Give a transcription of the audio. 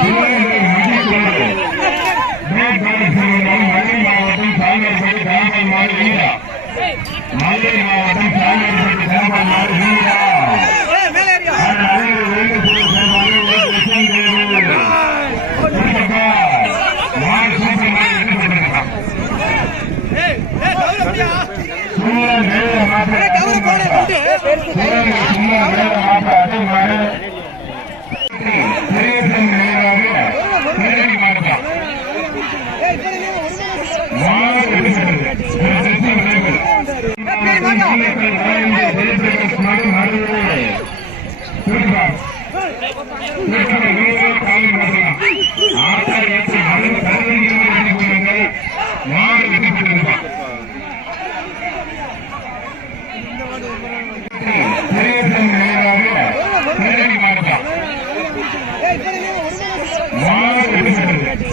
சிவகங்கை மதிக்கோடு மேற்பாடு செய்வதால் மதுரை மாவட்டம் சாயல்படி சாம்பல் மாடு வீரா மதுரை மாவட்டம் சாயல்படி சாம்பல் மாடு வீரா மாடு Vamos!